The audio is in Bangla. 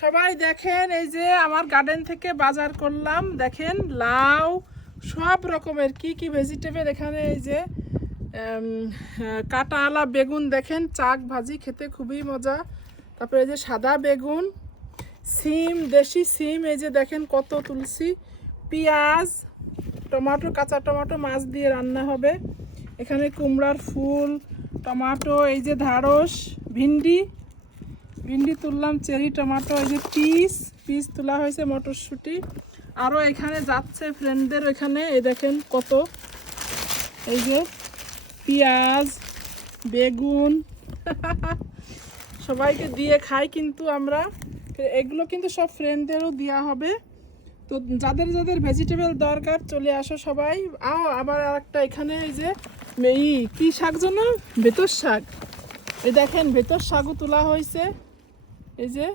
সবাই দেখেন, এই যে আমার গার্ডেন থেকে বাজার করলাম। দেখেন লাউ, সব রকমের কি কি ভেজিটেবল এখানে। এই যে কাঁটাওয়ালা বেগুন, দেখেন চাক ভাজি খেতে খুবই মজা। তারপরে এই যে সাদা বেগুন, সিম, দেশি সিম, এই যে দেখেন কত তুলসী, পেঁয়াজ, টমেটো, কাঁচা টমেটো মাছ দিয়ে রান্না হবে। এখানে কুমড়ার ফুল, টমেটো, এই যে ঢ্যাঁড়স, ভিন্ডি তুললাম, চেরি টমেটো, এই যে পিস তোলা হয়েছে, মটরশুঁটি। আরও এখানে যাচ্ছে ফ্রেন্ডদের ওইখানে, এই দেখেন কত, এই যে পেঁয়াজ, বেগুন সবাইকে দিয়ে খাই কিন্তু আমরা। এগুলো কিন্তু সব ফ্রেন্ডদেরও দেওয়া হবে। তো যাদের যাদের ভেজিটেবল দরকার চলে আসো সবাই। আবার আরেকটা এখানে, এই যে কি শাক যেন, বেতর শাক, এই দেখেন বেতর শাকও তোলা হয়েছে। এই যে